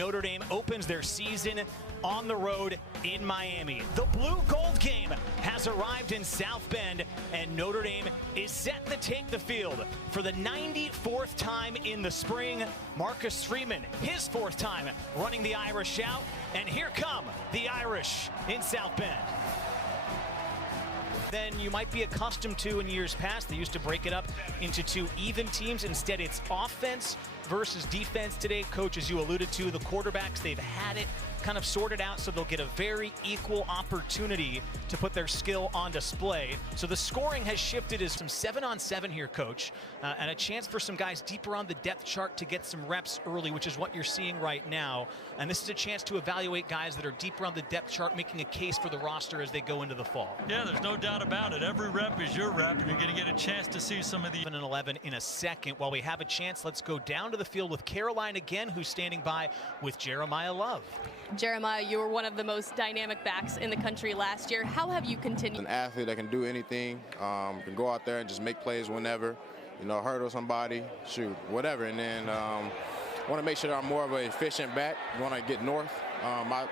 Notre Dame opens their season on the road in Miami. The Blue Gold game has arrived in South Bend, and Notre Dame is set to take the field for the 94th time in the spring. Marcus Freeman, his 4th time running the Irish out, and here come the Irish in South Bend. Than you might be accustomed to in years past. They used to break it up into 2 even teams. Instead, it's offense versus defense today. Coach, as you alluded to, the quarterbacks, they've had it kind of sorted out, so they'll get a very equal opportunity to put their skill on display. So the scoring has shifted as some 7-on-7 here, Coach, and a chance for some guys deeper on the depth chart to get some reps early, which is what you're seeing right now. And this is a chance to evaluate guys that are deeper on the depth chart, making a case for the roster as they go into the fall. Yeah, there's no doubt about it. Every rep is your rep, and you're going to get a chance to see some of the 11 in a second. While we have a chance, let's go down to the field with Caroline again, who's standing by with Jeremiah Love. Jeremiah, you were one of the most dynamic backs in the country last year. How have you continued? An athlete that can do anything, can go out there and just make plays whenever, hurdle somebody, shoot, whatever. And then I want to make sure that I'm more of an efficient back. Want to get north. I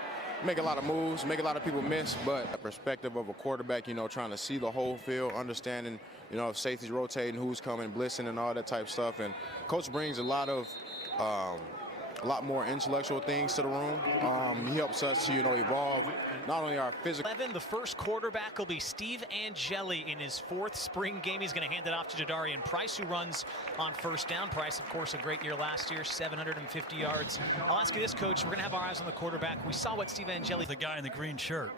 make a lot of moves, make a lot of people miss, but the perspective of a quarterback, trying to see the whole field, understanding, if safety's rotating, who's coming, blitzing, and all that type of stuff. And Coach brings a lot more intellectual things to the room. He helps us to, evolve not only our physical. 11, the first quarterback will be Steve Angeli in his 4th spring game. He's going to hand it off to Jadarian Price, who runs on first down. Price, of course, a great year last year, 750 yards. I'll ask you this, Coach. We're going to have our eyes on the quarterback. We saw what Steve Angeli, the guy in the green shirt.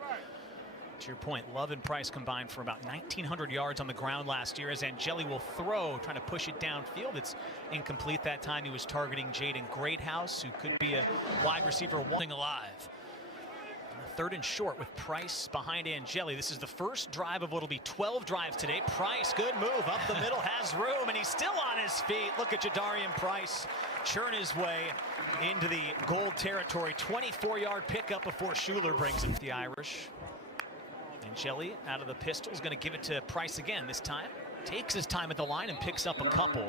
To your point, Love and Price combined for about 1,900 yards on the ground last year as Angeli will throw, trying to push it downfield. It's incomplete that time. He was targeting Jaden Greathouse, who could be a wide receiver one alive. 3rd and short with Price behind Angeli. This is the first drive of what'll be 12 drives today. Price, good move up the middle, has room, and he's still on his feet. Look at Jadarian Price churn his way into the gold territory. 24-yard pickup before Schuler brings him. The Irish. Angeli out of the pistol is going to give it to Price again this time. Takes his time at the line and picks up a couple.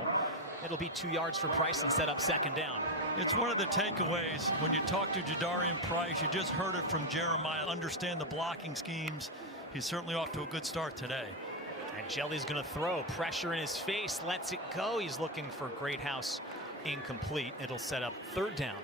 It'll be 2 yards for Price and set up 2nd down. It's one of the takeaways when you talk to Jadarian Price. You just heard it from Jeremiah. Understand the blocking schemes. He's certainly off to a good start today. Angeli's going to throw. Pressure in his face. Lets it go. He's looking for Greathouse. Incomplete. It'll set up 3rd down.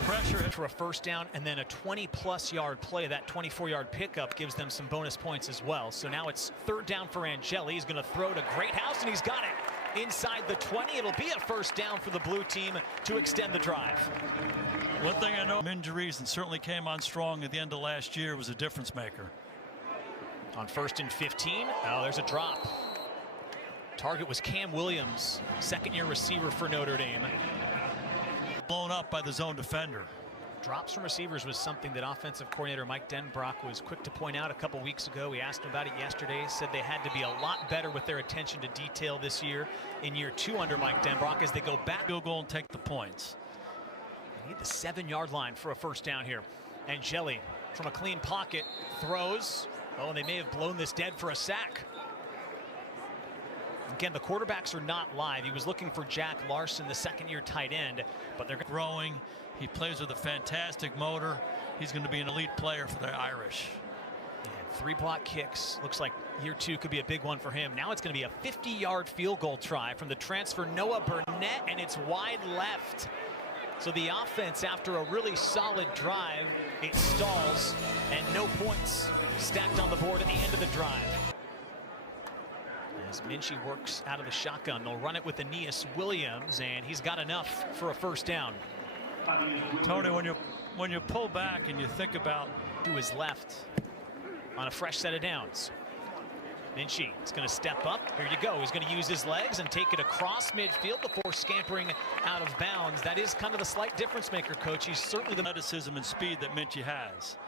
Pressure for a 1st down and then a 20-plus yard play. That 24-yard pickup gives them some bonus points as well. So now it's 3rd down for Angeli. He's going to throw to Greathouse, and he's got it inside the 20. It'll be a 1st down for the blue team to extend the drive. One thing I know, injuries, and certainly came on strong at the end of last year, was a difference maker. On 1st and 15, oh, there's a drop. Target was Cam Williams, 2nd-year receiver for Notre Dame. Blown up by the zone defender. Drops from receivers was something that offensive coordinator Mike Denbrock was quick to point out a couple weeks ago. We asked him about it yesterday. Said they had to be a lot better with their attention to detail this year in year 2 under Mike Denbrock as they go back. Field goal and take the points. They need the 7-yard line for a 1st down here. Angeli from a clean pocket throws. Oh, and they may have blown this dead for a sack. Again, the quarterbacks are not live. He was looking for Jack Larson, the 2nd-year tight end, but they're growing. He plays with a fantastic motor. He's going to be an elite player for the Irish. And 3 block kicks. Looks like year 2 could be a big one for him. Now it's going to be a 50-yard field goal try from the transfer Noah Burnett, and it's wide left. So the offense, after a really solid drive, it stalls, and no points stacked on the board at the end of the drive. As Minchie works out of the shotgun, they'll run it with Aeneas Williams, and he's got enough for a 1st down. Tony, when you pull back and you think about to his left on a fresh set of downs, Minchie is going to step up. Here you go. He's going to use his legs and take it across midfield before scampering out of bounds. That is kind of the slight difference maker, Coach. He's certainly the athleticism and speed that Minchie has.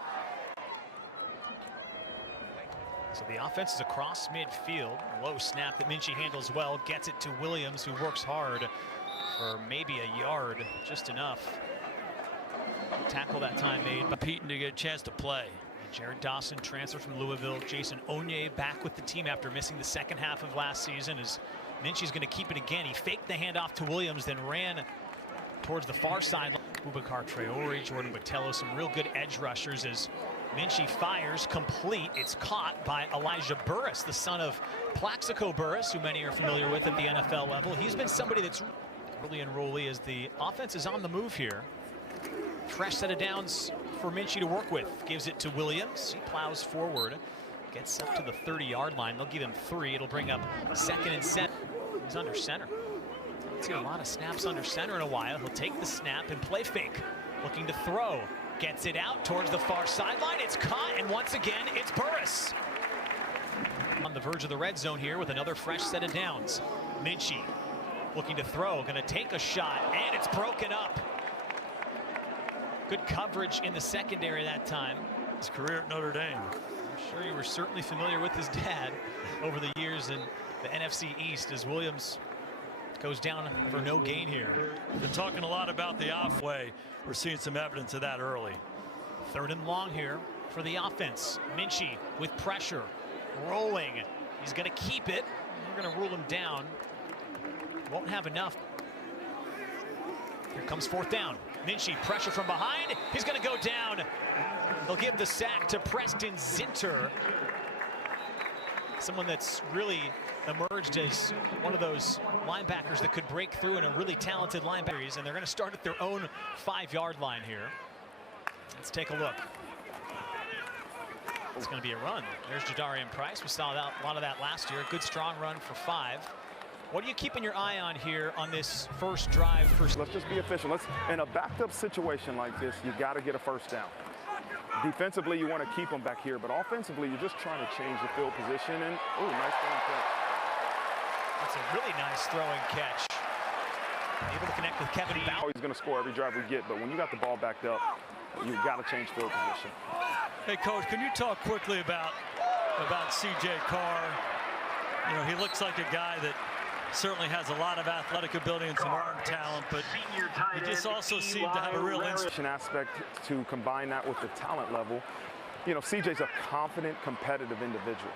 So the offense is across midfield. Low snap that Minchie handles well. Gets it to Williams, who works hard for maybe a yard. Just enough. Tackle that time made by Peyton to get a chance to play. Jared Dawson transferred from Louisville. Jason Onye back with the team after missing the 2nd half of last season as Minchie's going to keep it again. He faked the handoff to Williams, then ran towards the far side. Boubacar Traore, Jordan Botelho, some real good edge rushers as Minchie fires complete. It's caught by Elijah Burris, the son of Plaxico Burris, who many are familiar with at the NFL level. He's been somebody that's really enrollee as the offense is on the move here. Fresh set of downs for Minchie to work with. Gives it to Williams. He plows forward. Gets up to the 30-yard line. They'll give him 3. It'll bring up 2nd and 7. He's under center. He's got a lot of snaps under center in a while. He'll take the snap and play fake. Looking to throw. Gets it out towards the far sideline. It's caught, and once again, it's Burris. On the verge of the red zone here with another fresh set of downs. Minchie looking to throw. Going to take a shot, and it's broken up. Good coverage in the secondary that time. His career at Notre Dame. I'm sure you were certainly familiar with his dad over the years in the NFC East as Williams goes down for no gain here. Been talking a lot about the off-way. We're seeing some evidence of that early. 3rd and long here for the offense. Minchie with pressure, rolling. He's going to keep it. We're going to rule him down. Won't have enough. Here comes 4th down. Minchie, pressure from behind. He's going to go down. They'll give the sack to Preston Zinter. Someone that's really emerged as one of those linebackers that could break through in a really talented linebacker. And they're going to start at their own 5-yard line here. Let's take a look. It's going to be a run. There's Jadarian Price. We saw a lot of that last year. Good strong run for 5. What are you keeping your eye on here on this first drive? Let's just be efficient. In a backed up situation like this, you got to get a first down. Defensively, you want to keep them back here, but offensively, you're just trying to change the field position. And nice throwing catch. That's a really nice throwing catch. Able to connect with Kevin Bauer. He's going to score every drive we get, but when you got the ball backed up, you've got to change field position. Hey, Coach, can you talk quickly about C.J. Carr? You know, he looks like a guy that certainly has a lot of athletic ability and some arm talent, but he just also seemed to have a real aspect to combine that with the talent level. You know, CJ's a confident, competitive individual.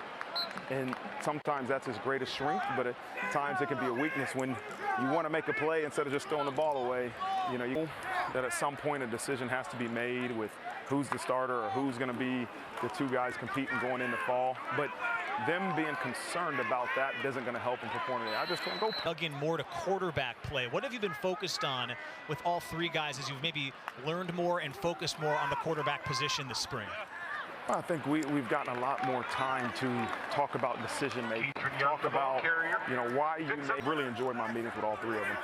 And sometimes that's his greatest strength, but at times it can be a weakness when you want to make a play instead of just throwing the ball away. You know, that at some point a decision has to be made with who's the starter or who's going to be the 2 guys competing going into fall. But them being concerned about that isn't going to help them perform today. I just want to go. Plug in more to quarterback play. What have you been focused on with all 3 guys as you've maybe learned more and focused more on the quarterback position this spring? I think we've gotten a lot more time to talk about decision making, talk about, you know, why you really enjoyed my meetings with all 3 of them.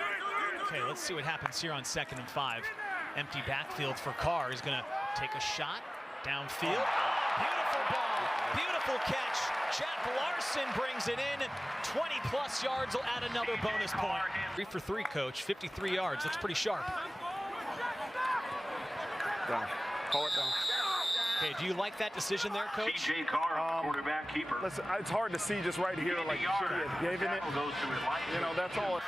Okay, let's see what happens here on 2nd and 5. Empty backfield for Carr. He's going to take a shot downfield. Beautiful ball, beautiful catch. Jack Larson brings it in. 20+ yards will add another bonus point. 3 for 3, Coach. 53 yards. Looks pretty sharp. Down. Call it down. Okay, do you like that decision there, Coach? C.J. Carr, quarterback keeper. Listen, it's hard to see just right here, like, should he have given it? You know, that's all.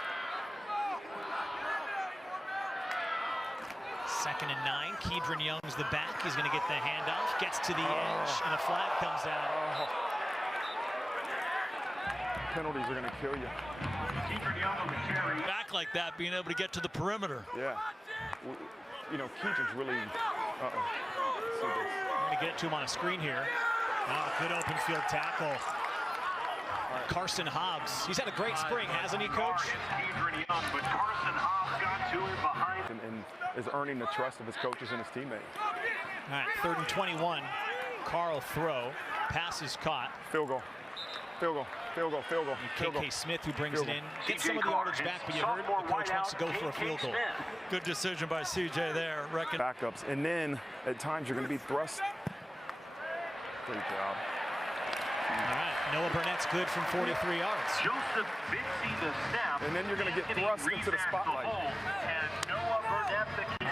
2nd and 9. Kedron Young's the back. He's going to get the handoff. Gets to the edge, and a flag comes out. Penalties are going to kill you. Kedron Young on the carry. back like that, being able to get to the perimeter. Yeah. You know, Kedron's really. I'm going to get it to him on a screen here. Good open field tackle. Carson Hobbs. He's had a great spring, hasn't he, Coach? Kedron Young, but Carson Hobbs got to him behind. And is earning the trust of his coaches and his teammates. All right, 3rd and 21. Carl throw. Pass is caught. Field goal. Field goal. Field goal. Field goal. KK Smith, who brings it in, gets some of the yardage back, but you heard the coach wants to go for a field goal. Good decision by CJ there. Backups, and then at times you're going to be thrust. Great job. All right, Noah Burnett's good from 43 yards. Joseph Bixby the snap. And then you're going to get thrust into the spotlight. And Noah Burnett the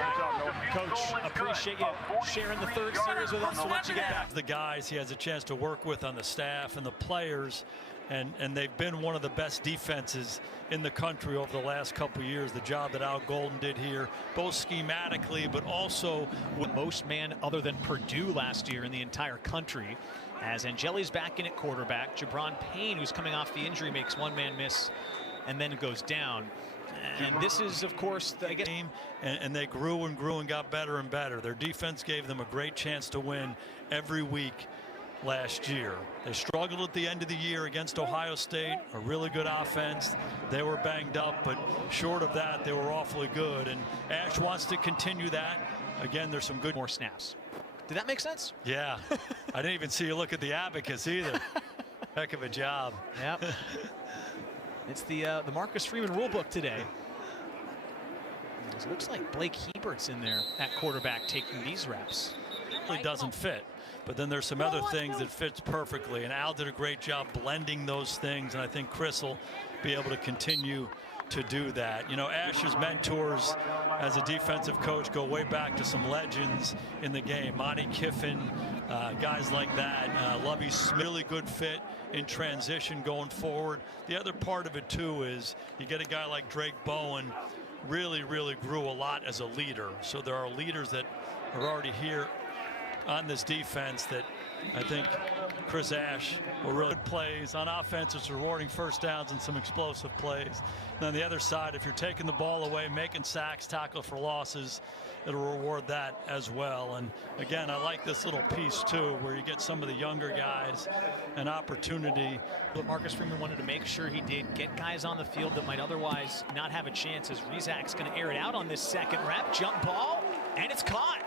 Coach, appreciate you sharing the 3rd series with us. We'll let you get back. The guys he has a chance to work with on the staff and the players, and they've been one of the best defenses in the country over the last couple of years. The job that Al Golden did here, both schematically, but also with most man other than Purdue last year in the entire country. As Angeli's back in at quarterback, Jabron Payne, who's coming off the injury, makes one man miss and then it goes down. And this is, of course, I guess. And they grew and grew and got better and better. Their defense gave them a great chance to win every week last year. They struggled at the end of the year against Ohio State, a really good offense. They were banged up, but short of that, they were awfully good. And Ash wants to continue that. Again, there's some good more snaps. Did that make sense? Yeah. I didn't even see you look at the abacus either. Heck of a job. Yep. It's the Marcus Freeman rulebook today. It looks like Blake Hebert's in there at quarterback taking these reps. It doesn't fit, but then there's some other things that fits perfectly, and Al did a great job blending those things, and I think Chris will be able to continue to do that. You know, Ash's mentors as a defensive coach go way back to some legends in the game. Monty Kiffin, guys like that. Lovie Smith, really good fit in transition going forward. The other part of it too is you get a guy like Drake Bowen, really grew a lot as a leader. So there are leaders that are already here on this defense that I think Chris Ash will really plays on offense. It's rewarding first downs and some explosive plays. And on the other side, if you're taking the ball away, making sacks, tackle for losses, it'll reward that as well. And again, I like this little piece too, where you get some of the younger guys an opportunity. But Marcus Freeman wanted to make sure he did get guys on the field that might otherwise not have a chance, as Rizak's going to air it out on this second rep. Jump ball, and it's caught.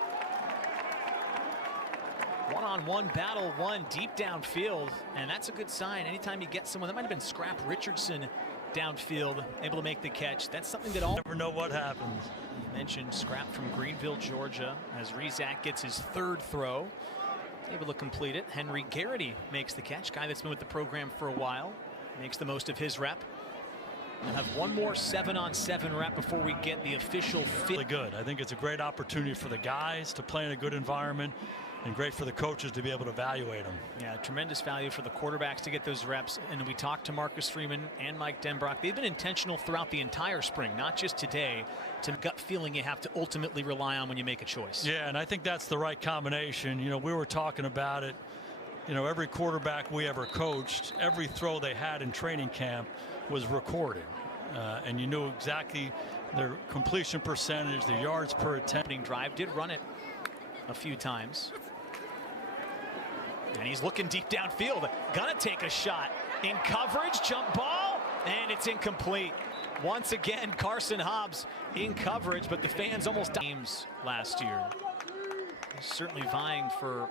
One-on-one battle, one deep downfield, and that's a good sign. Anytime you get someone, that might have been Scrap Richardson downfield, able to make the catch. That's something that all never know what happens. You mentioned Scrap from Greenville, Georgia, as Rizak gets his third throw, able to complete it. Henry Garrity makes the catch, guy that's been with the program for a while, makes the most of his rep. We'll have one more 7-on-7 rep before we get the official fit. Really good. I think it's a great opportunity for the guys to play in a good environment, and great for the coaches to be able to evaluate them. Yeah, tremendous value for the quarterbacks to get those reps. And we talked to Marcus Freeman and Mike Denbrock. They've been intentional throughout the entire spring, not just today, to gut feeling you have to ultimately rely on when you make a choice. Yeah, and I think that's the right combination. You know, we were talking about it. You know, every quarterback we ever coached, every throw they had in training camp was recorded. And you knew exactly their completion percentage, the yards per attempt. Drive did run it a few times. And he's looking deep downfield. Gonna take a shot. In coverage, jump ball, and it's incomplete. Once again, Carson Hobbs in coverage, but the fans almost games last year. He's certainly vying for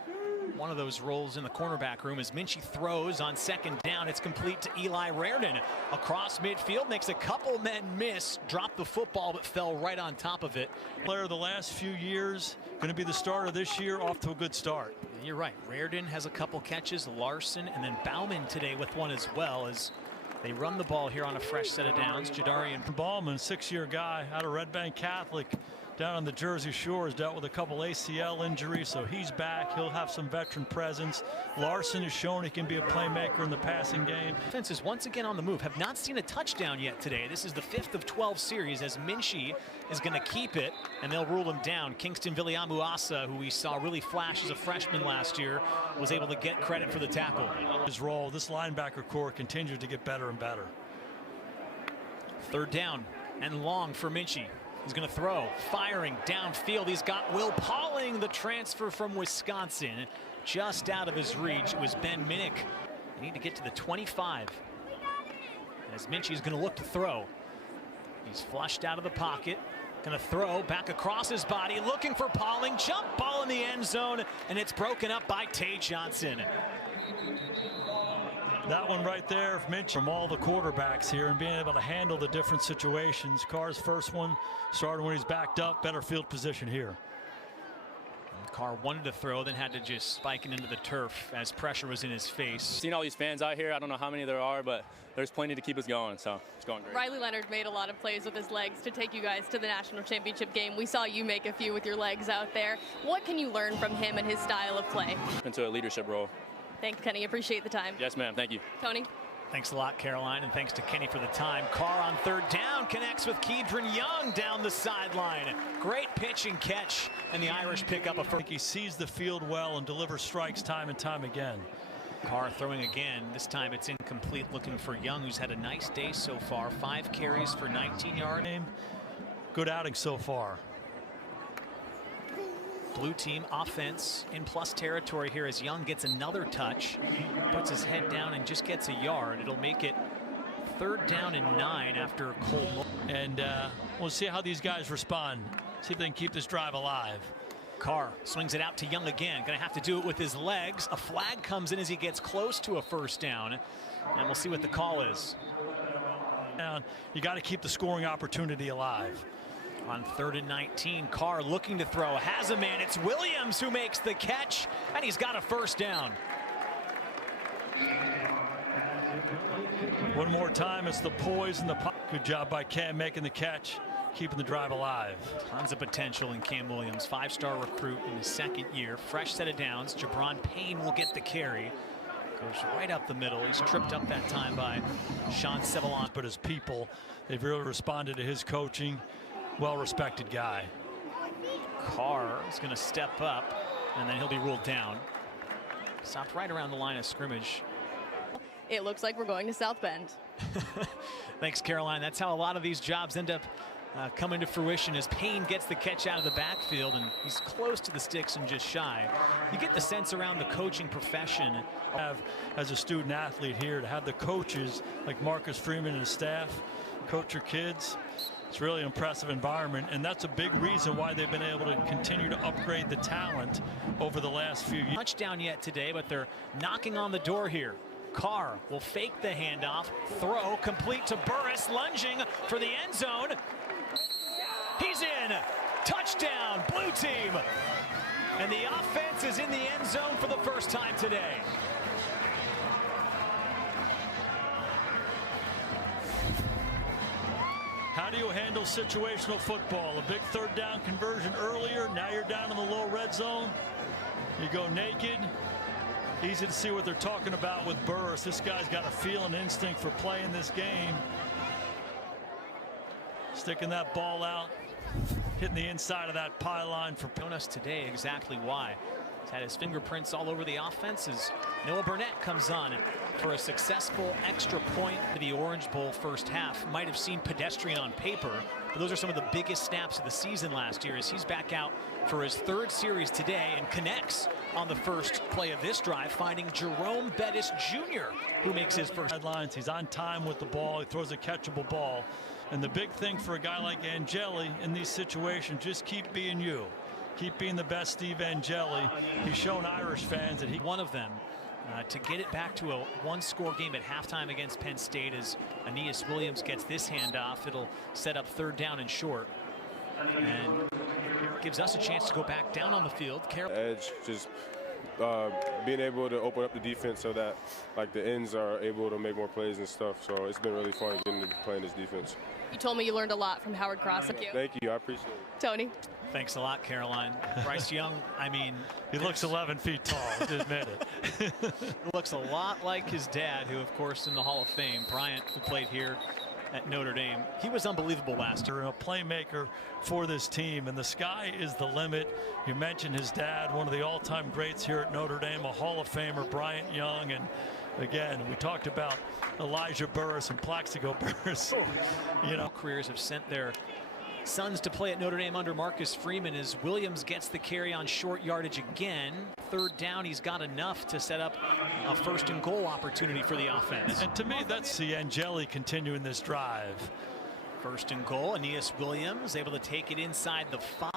one of those roles in the cornerback room as Minchie throws on second down. It's complete to Eli Raridon. Across midfield, makes a couple men miss, dropped the football, but fell right on top of it. Player of the last few years, going to be the starter this year, off to a good start. You're right. Raridon has a couple catches, Larson, and then Bauman today with one as well, as they run the ball here on a fresh set of downs. Jadarian Ballman, 6-year guy out of Red Bank Catholic, down on the Jersey Shore, has dealt with a couple ACL injuries, so he's back. He'll have some veteran presence. Larson has shown he can be a playmaker in the passing game. Defense is once again on the move. Have not seen a touchdown yet today. This is the 5th of 12 series, as Minchie is going to keep it, and they'll rule him down. Kingston Viliamu-Asa, who we saw really flash as a freshman last year, was able to get credit for the tackle. His role, this linebacker core continues to get better and better. Third down and long for Minchie. He's going to throw, firing downfield. He's got Will Pauling, the transfer from Wisconsin, just out of his reach. It was Ben Minnick. They need to get to the 25. As Minchie's going to look to throw. He's flushed out of the pocket. Going to throw back across his body, looking for Pauling. Jump ball in the end zone, and it's broken up by Tay Johnson. That one right there, Minchie, from all the quarterbacks here and being able to handle the different situations. Carr's first one started when he's backed up, better field position here. Carr wanted to throw, then had to just spike it into the turf as pressure was in his face. Seeing all these fans out here, I don't know how many there are, but there's plenty to keep us going, so it's going great. Riley Leonard made a lot of plays with his legs to take you guys to the national championship game. We saw you make a few with your legs out there. What can you learn from him and his style of play? Into a leadership role. Thanks, Kenny. Appreciate the time. Yes, ma'am. Thank you. Tony? Thanks a lot, Caroline, and thanks to Kenny for the time. Carr on third down connects with Kedron Young down the sideline. Great pitch and catch, and the Irish pick up a first. I think he sees the field well and delivers strikes time and time again. Carr throwing again. This time it's incomplete, looking for Young, who's had a nice day so far. 5 carries for 19 yards. Good outing so far. Blue team offense in plus territory here as Young gets another touch. Puts his head down and just gets a yard. It'll make it 3rd down and 9 after Cole. And we'll see how these guys respond. See if they can keep this drive alive. Carr swings it out to Young again. Gonna have to do it with his legs. A flag comes in as he gets close to a 1st down. And we'll see what the call is. You got to keep the scoring opportunity alive. On 3rd and 19, Carr looking to throw. Has a man. It's Williams who makes the catch. And he's got a 1st down. One more time, it's the poise and the pop. Good job by Cam making the catch, keeping the drive alive. Tons of potential in Cam Williams, 5-star recruit in his 2nd year. Fresh set of downs. Jabron Payne will get the carry. Goes right up the middle. He's tripped up that time by Sean Sevillon. But his people, they've really responded to his coaching. Well-respected guy. Carr is going to step up, and then he'll be ruled down. Stopped right around the line of scrimmage. It looks like we're going to South Bend. Thanks, Caroline. That's how a lot of these jobs end up coming to fruition as Payne gets the catch out of the backfield, and he's close to the sticks and just shy. You get the sense around the coaching profession. As a student athlete here, to have the coaches like Marcus Freeman and his staff coach your kids, it's really an impressive environment, and that's a big reason why they've been able to continue to upgrade the talent over the last few years. Touchdown yet today, but they're knocking on the door here. Carr will fake the handoff, throw complete to Burris, lunging for the end zone. He's in. Touchdown, blue team. And the offense is in the end zone for the 1st time today. How do you handle situational football? A big 3rd down conversion earlier. Now you're down in the low red zone. You go naked. Easy to see what they're talking about with Burris. This guy's got a feel and instinct for playing this game. Sticking that ball out, hitting the inside of that pylon for shown us today exactly why. He's had his fingerprints all over the offense as Noah Burnett comes on for a successful extra point for the Orange Bowl 1st half. Might have seemed pedestrian on paper, but those are some of the biggest snaps of the season last year as he's back out for his 3rd series today and connects on the 1st play of this drive, finding Jerome Bettis Jr., who makes his 1st. Headlines. He's on time with the ball. He throws a catchable ball. And the big thing for a guy like Angeli in these situations, just keep being you. Keep being the best Steve Angeli. He's shown Irish fans that he one of them to get it back to a 1-score game at halftime against Penn State as Aeneas Williams gets this handoff. It'll set up 3rd down and short. And gives us a chance to go back down on the field. Edge, just being able to open up the defense so that like the ends are able to make more plays and stuff. So it's been really fun getting to play this defense. You told me you learned a lot from Howard Cross. Thank you. I appreciate it. Tony. Thanks a lot, Caroline. Bryce Young, I mean, he looks 11 feet tall, admit it. Looks a lot like his dad, who of course in the Hall of Fame, Bryant, who played here at Notre Dame. He was unbelievable last year. A playmaker for this team, and the sky is the limit. You mentioned his dad, one of the all-time greats here at Notre Dame, a Hall of Famer, Bryant Young, and again, we talked about Elijah Burris and Plaxico Burris. You know, careers have sent their sons to play at Notre Dame under Marcus Freeman as Williams gets the carry on short yardage again. 3rd down, he's got enough to set up a 1st and goal opportunity for the offense. And to me, that's the Angeli continuing this drive. 1st and goal, Aeneas Williams able to take it inside the 5.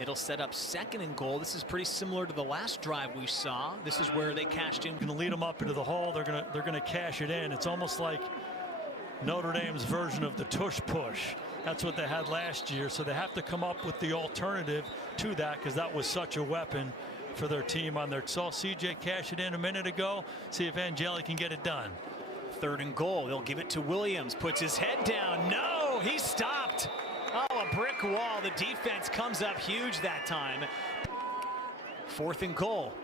It'll set up 2nd and goal. This is pretty similar to the last drive we saw. This is where they cashed in. Going to lead them up into the hole. They're going to cash it in. It's almost like Notre Dame's version of the tush push. That's what they had last year. So they have to come up with the alternative to that because that was such a weapon for their team on their. Saw CJ cash it in a minute ago. See if Angeli can get it done. 3rd and goal. They'll give it to Williams. Puts his head down. No, he's stopped. Oh, a brick wall. The defense comes up huge that time. 4th and goal.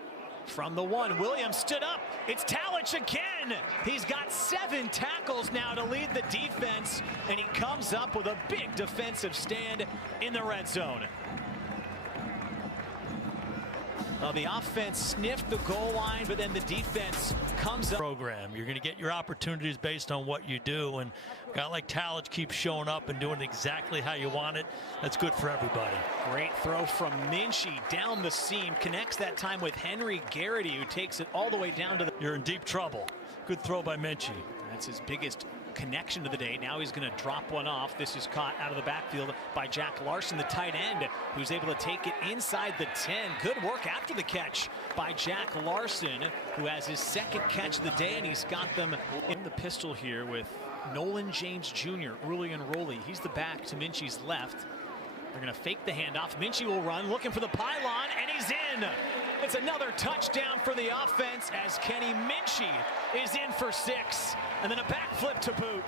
From the 1, Williams stood up. It's Talich again. He's got 7 tackles now to lead the defense, and he comes up with a big defensive stand in the red zone. The offense sniffed the goal line, but then the defense comes up. Program. You're going to get your opportunities based on what you do, and a guy like Talent keeps showing up and doing exactly how you want it. That's good for everybody. Great throw from Minchie down the seam, connects that time with Henry Garrity, who takes it all the way down to the... You're in deep trouble. Good throw by Minchie. That's his biggest connection of the day. Now he's going to drop one off. This is caught out of the backfield by Jack Larson, the tight end, who's able to take it inside the 10. Good work after the catch by Jack Larson, who has his second catch of the day, and he's got them in the pistol here with Nolan James Jr., Uli and Roley. He's the back to Minchie's left. They're going to fake the handoff. Minchie will run, looking for the pylon, and he's in. It's another touchdown for the offense as Kenny Minchie is in for 6, and then a backflip to boot.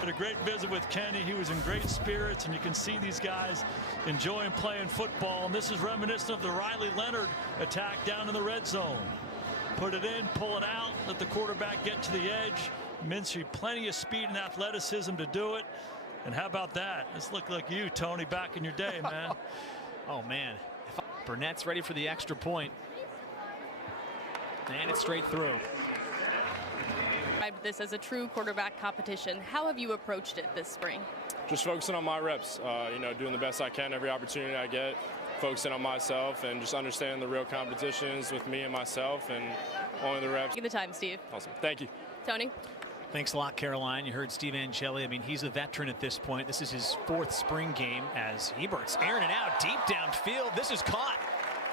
Had a great visit with Kenny. He was in great spirits, and you can see these guys enjoying playing football. And this is reminiscent of the Riley Leonard attack down in the red zone. Put it in, pull it out, let the quarterback get to the edge. Minchie, plenty of speed and athleticism to do it. And how about that? This looked like you, Tony, back in your day, man. Oh, man. Burnett's ready for the extra point. And it's straight through. This as a true quarterback competition. How have you approached it this spring? Just focusing on my reps, you know, doing the best I can every opportunity I get, focusing on myself and just understanding the real competitions with me and myself and only the reps. Give the time, Steve. Awesome. Thank you. Tony? Thanks a lot, Caroline. You heard Steve Angeli. I mean, he's a veteran at this point. This is his 4th spring game as Ebert's airing it out deep downfield. This is caught.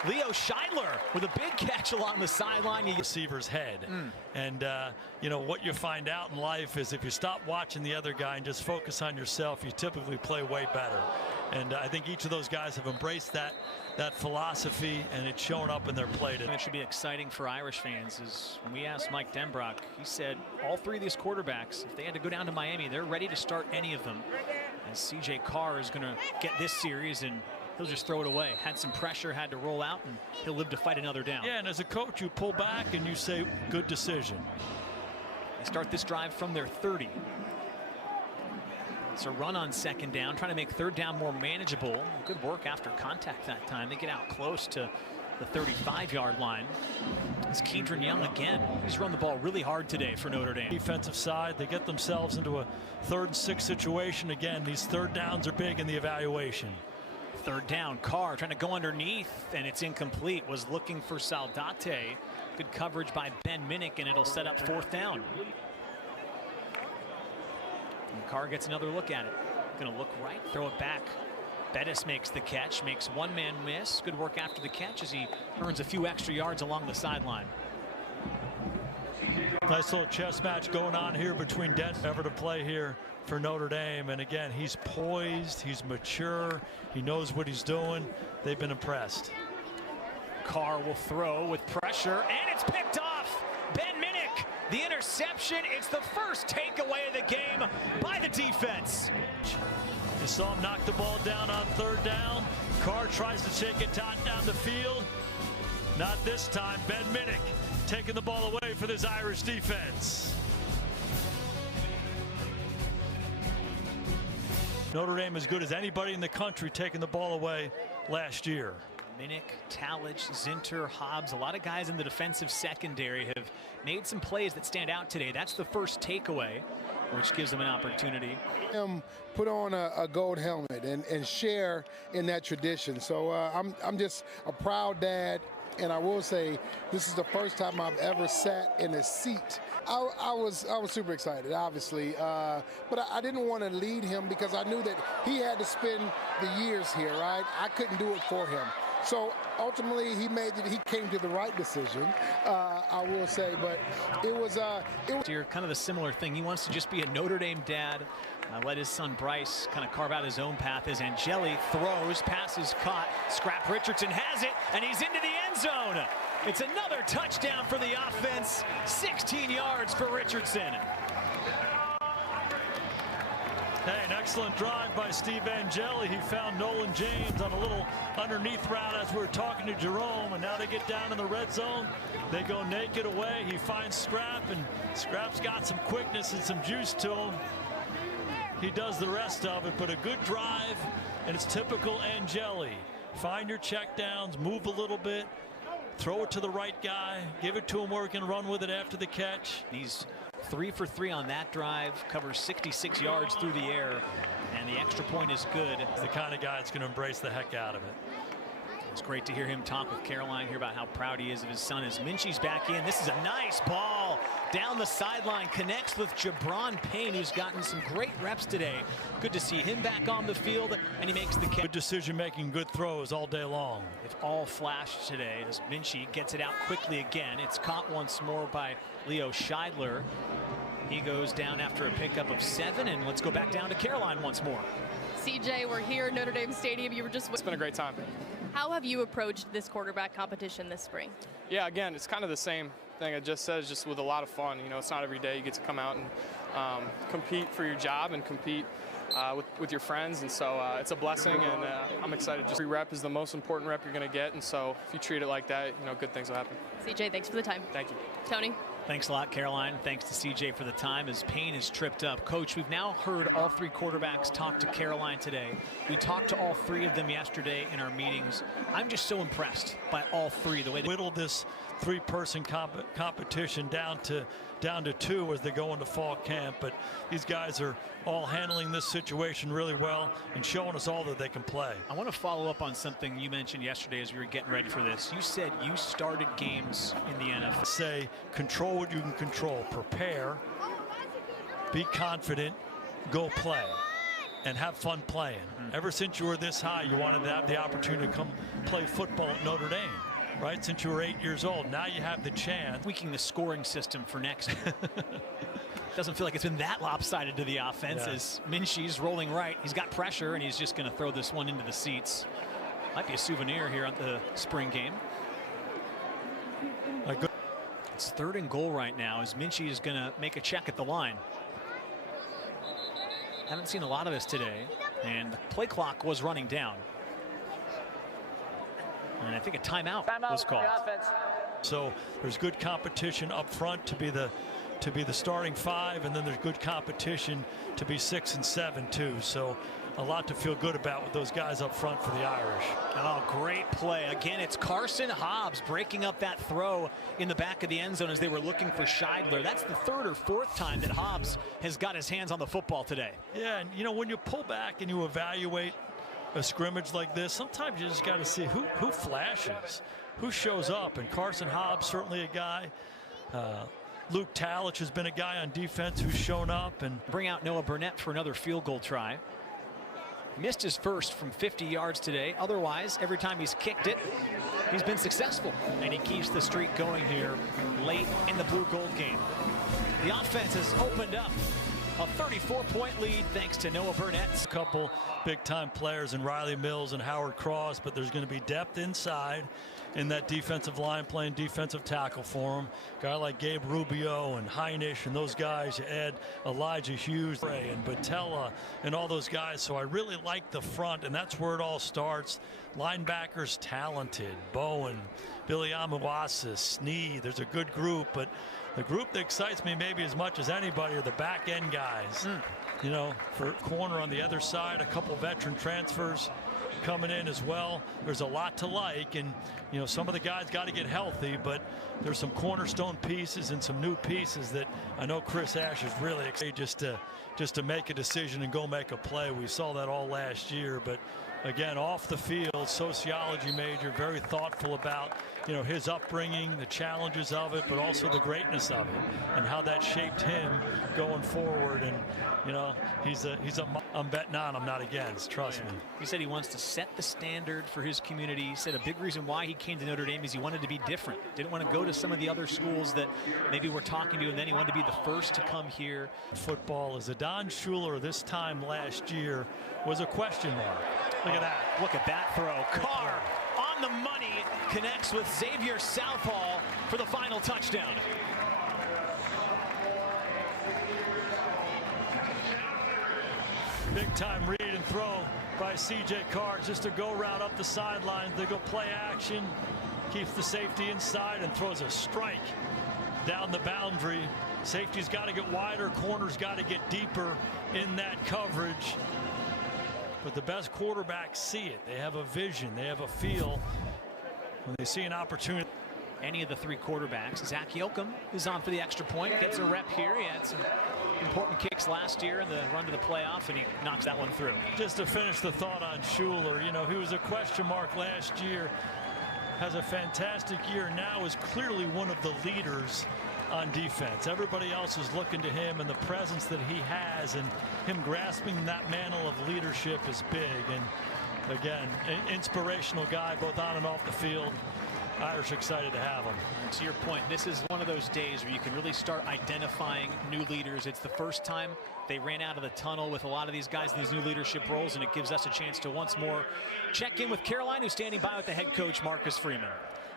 Leo Scheidler with a big catch along the sideline. Receiver's head. And, you know, what you find out in life is if you stop watching the other guy and just focus on yourself, you typically play way better. And I think each of those guys have embraced that philosophy, and it's shown up in their play today. It should be exciting for Irish fans. Is when we asked Mike Denbrock, he said all 3 of these quarterbacks, if they had to go down to Miami, they're ready to start any of them. And CJ Carr is going to get this series, and he'll just throw it away. Had some pressure, had to roll out, and he'll live to fight another down. Yeah, and as a coach, you pull back and you say, good decision. They start this drive from their 30. It's a run on 2nd down, trying to make 3rd down more manageable. Good work after contact that time. They get out close to the 35-yard line. It's Kedron Young again. He's run the ball really hard today for Notre Dame. Defensive side, they get themselves into a 3rd and 6 situation. Again, these 3rd downs are big in the evaluation. 3rd down, Carr trying to go underneath, and it's incomplete. Was looking for Saldate. Good coverage by Ben Minnick, and it'll set up 4th down. And Carr gets another look at it. Going to look right, throw it back. Bettis makes the catch, makes one man miss. Good work after the catch as he earns a few extra yards along the sideline. Nice little chess match going on here between Denver ever to play here for Notre Dame. And again, he's poised, he's mature, he knows what he's doing. They've been impressed. Carr will throw with pressure, and it's picked off. Ben Minnick, the interception. It's the first takeaway of the game by the defense. You saw him knock the ball down on 3rd down. Carr tries to take it down the field. Not this time. Ben Minnick taking the ball away for this Irish defense. Notre Dame as good as anybody in the country taking the ball away last year. Minnick, Talich, Zinter, Hobbs, a lot of guys in the defensive secondary have made some plays that stand out today. That's the first takeaway, which gives them an opportunity. Put on a gold helmet and share in that tradition. So I'm just a proud dad, and I will say this is the first time I've ever sat in a seat. I was super excited, obviously, but I didn't want to lead him because I knew that he had to spend the years here, right? I couldn't do it for him. So ultimately, he came to the right decision, I will say. But it was You're kind of the similar thing. He wants to just be a Notre Dame dad. Let his son Bryce kind of carve out his own path as Angeli throws, passes caught. Scrap Richardson has it, and he's into the end zone. It's another touchdown for the offense. 16 yards for Richardson. Hey, an excellent drive by Steve Angeli. He found Nolan James on a little underneath route as we were talking to Jerome, and now they get down in the red zone. They go naked away. He finds Scrap, and Scrap's got some quickness and some juice to him. He does the rest of it, but a good drive, and it's typical Angeli. find your check downs, move a little bit, throw it to the right guy, give it to him where he can run with it after the catch. He's 3 for 3 on that drive, covers 66 yards through the air, and the extra point is good. He's the kind of guy that's going to embrace the heck out of it. It's great to hear him talk with Caroline here about how proud he is of his son as Minchie's back in. This is a nice ball down the sideline, connects with Jabron Payne, who's gotten some great reps today. Good to see him back on the field, and he makes the catch. Good decision making, good throws all day long. It's all flash today as Minchie gets it out quickly again. It's caught once more by Leo Scheidler. He goes down after a pickup of 7, and let's go back down to Caroline once more. CJ, we're here at Notre Dame Stadium. You were just. It's been a great time. How have you approached this quarterback competition this spring? Yeah, again, it's kind of the same thing I just said, just with a lot of fun. You know, it's not every day you get to come out and compete for your job and compete with your friends, and so it's a blessing, and I'm excited. Just every rep is the most important rep you're going to get, and so if you treat it like that, you know, good things will happen. CJ, thanks for the time. Thank you. Tony? Thanks a lot, Caroline. Thanks to CJ for the time as Payne is tripped up. Coach, we've now heard all 3 quarterbacks talk to Caroline today. We talked to all 3 of them yesterday in our meetings. I'm just so impressed by all 3, the way they whittled this 3-person competition down to 2 as they go into fall camp. But these guys are all handling this situation really well and showing us all that they can play. I want to follow up on something you mentioned yesterday as we were getting ready for this. You said you started games in the NFL. Say, control what you can control. Prepare, be confident, go play, and have fun playing. Ever since you were this high, you wanted to have the opportunity to come play football at Notre Dame. Right, since you were 8 years old. Now you have the chance. Tweaking the scoring system for next year. Doesn't feel like it's been that lopsided to the offense as Minchie's rolling right. He's got pressure, and he's just going to throw this one into the seats. Might be a souvenir here on the spring game. It's 3rd and goal right now as Minchie is going to make a check at the line. Haven't seen a lot of this today, and the play clock was running down. And I think a timeout was called. So there's good competition up front to be the starting 5, and then there's good competition to be 6 and 7 too. So a lot to feel good about with those guys up front for the Irish. Oh, great play. Again, it's Carson Hobbs breaking up that throw in the back of the end zone as they were looking for Scheidler. That's the 3rd or 4th time that Hobbs has got his hands on the football today. Yeah, and you know, when you pull back and you evaluate a scrimmage like this, sometimes you just got to see who flashes, who shows up, and Carson Hobbs certainly a guy. Luke Talich has been a guy on defense who's shown up. And bring out Noah Burnett for another field goal try. Missed his first from 50 yards today. Otherwise, every time he's kicked it, he's been successful, and he keeps the streak going here late in the blue gold game. The offense has opened up a 34-point lead thanks to Noah Burnett. A couple big-time players in Riley Mills and Howard Cross, but there's going to be depth inside in that defensive line playing defensive tackle for him. A guy like Gabe Rubio and Heinisch and those guys, you add Elijah Hughes and Batella and all those guys. So I really like the front, and that's where it all starts. Linebackers talented. Bowen, Billy Amuasa, Sneed. There's a good group, but the group that excites me maybe as much as anybody are the back end guys. You know, for corner on the other side, a couple veteran transfers coming in as well. There's a lot to like, and you know, some of the guys got to get healthy, but there's some cornerstone pieces and some new pieces that I know Chris Ash is really excited just to make a decision and go make a play. We saw that all last year, but again, off the field, sociology major, very thoughtful about, you know, his upbringing, the challenges of it, but also the greatness of it and how that shaped him going forward. And you know, I'm betting on, I'm not against, trust me. He said he wants to set the standard for his community. He said a big reason why he came to Notre Dame is he wanted to be different. Didn't want to go to some of the other schools that maybe we're talking to, and then he wanted to be the first to come here. Football is Adon Schuler this time last year was a question mark. Look at that. Look at that throw. Carr on the money, connects with Xavier Southall for the final touchdown. Big time read and throw by C.J. Carr. Just a go route up the sideline. They go play action. Keeps the safety inside and throws a strike down the boundary. Safety's got to get wider. Corner's got to get deeper in that coverage. but the best quarterbacks see it. They have a vision. They have a feel when they see an opportunity. Any of the three quarterbacks. Zach Yoakum is on for the extra point. Gets a rep here. He had some important kicks last year in the run to the playoff, and he knocks that one through. Just to finish the thought on Schuler, you know, he was a question mark last year. Has a fantastic year. Now is clearly one of the leaders on defense. Everybody else is looking to him, and the presence that he has and him grasping that mantle of leadership is big. And again, an inspirational guy both on and off the field. Irish excited to have him. To your point, this is one of those days where you can really start identifying new leaders. It's the first time they ran out of the tunnel with a lot of these guys in these new leadership roles, and it gives us a chance to once more check in with Caroline, who's standing by with the head coach, Marcus Freeman.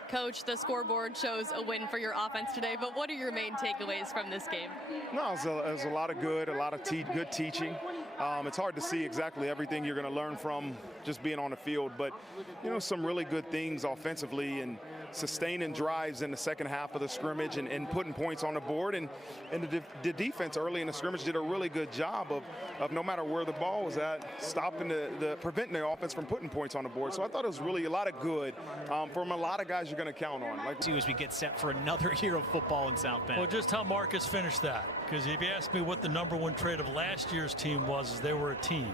Coach, the scoreboard shows a win for your offense today, but what are your main takeaways from this game? No, it was a lot of good, a lot of good teaching. It's hard to see exactly everything you're going to learn from just being on the field, but, you know, some really good things offensively and sustaining drives in the second half of the scrimmage and putting points on the board. And the defense early in the scrimmage did a really good job of no matter where the ball was at, stopping preventing the offense from putting points on the board. So I thought it was really a lot of good from a lot of guys you're going to count on. Like, as we get set for another year of football in South Bend. Well, just how Marcus finished that, because if you ask me what the #1 trait of last year's team was, is they were a team.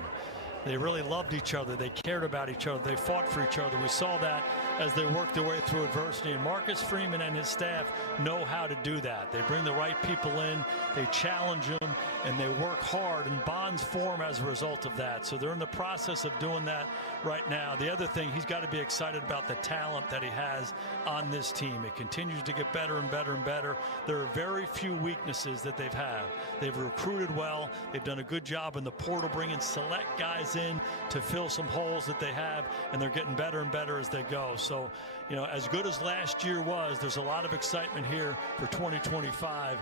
They really loved each other. They cared about each other. They fought for each other. We saw that as they worked their way through adversity. And Marcus Freeman and his staff know how to do that. They bring the right people in, they challenge them, and they work hard, and bonds form as a result of that. So they're in the process of doing that right now. The other thing, he's got to be excited about the talent that he has on this team. It continues to get better and better and better. There are very few weaknesses that they've had. They've recruited well. They've done a good job in the portal, bringing select guys in to fill some holes that they have, and they're getting better and better as they go. So, you know, as good as last year was, there's a lot of excitement here for 2025.